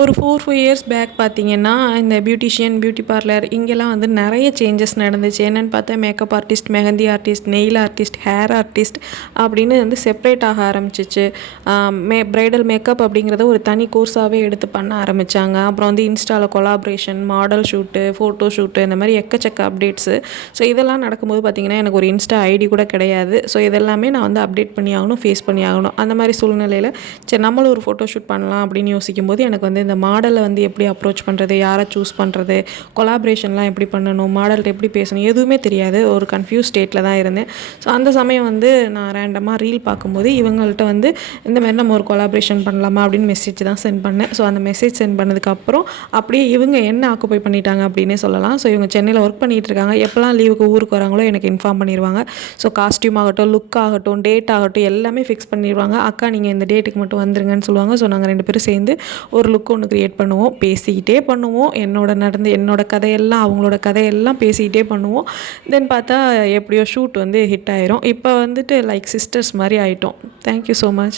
ஒரு 4 years back பார்த்தீங்கன்னா, இந்த பியூட்டிஷியன், பியூட்டி பார்லர் இங்கெல்லாம் வந்து நெறைய சேஞ்சஸ் நடந்துச்சு. என்னென்னு பார்த்தா makeup artist, mehndi artist, nail artist, hair artist அப்படின்னு வந்து செப்பரேட் ஆக ஆரம்பிச்சிச்சு. பிரைடல் மேக்கப் அப்படிங்கிறத ஒரு தனி கோர்ஸாவே எடுத்து பண்ண ஆரம்பிச்சாங்க. அப்புறம் வந்து இன்ஸ்டால collaboration, model shoot, photo shoot இந்த மாரி எக்கச்சக்க அப்டேட்ஸு. ஸோ இதெல்லாம் நடக்கும்போது பார்த்தீங்கன்னா, எனக்கு ஒரு இன்ஸ்டா ஐடி கூட கிடையாது. ஸோ இதெல்லாமே நான் வந்து அப்டேட் பண்ணி ஆகணும், ஃபேஸ் பண்ணி ஆகணும். அந்த மாரி சூழ்நிலையில சரி நம்மளும் ஒரு ஃபோட்டோ ஷூட் பண்ணலாம் அப்படின்னு யோசிக்கும்போது எனக்கு வந்து இந்த மாடலை வந்து எப்படி அப்ரோச் பண்ணுறது, யாரை சூஸ் பண்ணுறது, கொலாபரேஷன்லாம் எப்படி பண்ணணும், மாடல்கிட்ட எப்படி பேசணும் எதுவுமே தெரியாது. ஒரு கன்ஃபியூஸ் ஸ்டேட்டில் தான் இருந்தேன். ஸோ அந்த சமயம் வந்து நான் ரேண்டமாக ரீல் பார்க்கும்போது இவங்கள்ட்ட வந்து இந்த மாதிரி நம்ம ஒரு கொலாபரேஷன் பண்ணலாமா அப்படின்னு மெசேஜ் தான் சென்ட் பண்ணேன். ஸோ அந்த மெசேஜ் சென்ட் பண்ணதுக்கப்புறம் அப்படியே இவங்க என்ன ஆக்குப்பை பண்ணிட்டாங்க அப்படின்னே சொல்லலாம். ஸோ இவங்க சென்னையில் ஒர்க் பண்ணிகிட்டு இருக்காங்க. எப்போல்லாம் லீவுக்கு ஊருக்கு வராங்களோ எனக்கு இன்ஃபார்ம் பண்ணிடுவாங்க. ஸோ காஸ்டியூம் ஆகட்டும், லுக் ஆகட்டும், டேட் ஆகட்டும் எல்லாமே ஃபிக்ஸ் பண்ணிடுவாங்க. அக்கா நீங்கள் இந்த டேட்டுக்கு மட்டும் வந்துருங்கன்னு சொல்லுவாங்க. ஸோ நாங்கள் 2 பேரும் சேர்ந்து ஒரு லுக் ஒன்று க்ரியேட் பண்ணுவோம். பேசிக்கிட்டே பண்ணுவோம். என்னோட கதையெல்லாம் அவங்களோட கதையெல்லாம் பேசிக்கிட்டே பண்ணுவோம். தென் பார்த்தா எப்படியோ ஷூட் வந்து ஹிட் ஆயிரும். இப்போ வந்துட்டு லைக் சிஸ்டர்ஸ் மாதிரி ஆயிட்டோம். Thank you so much.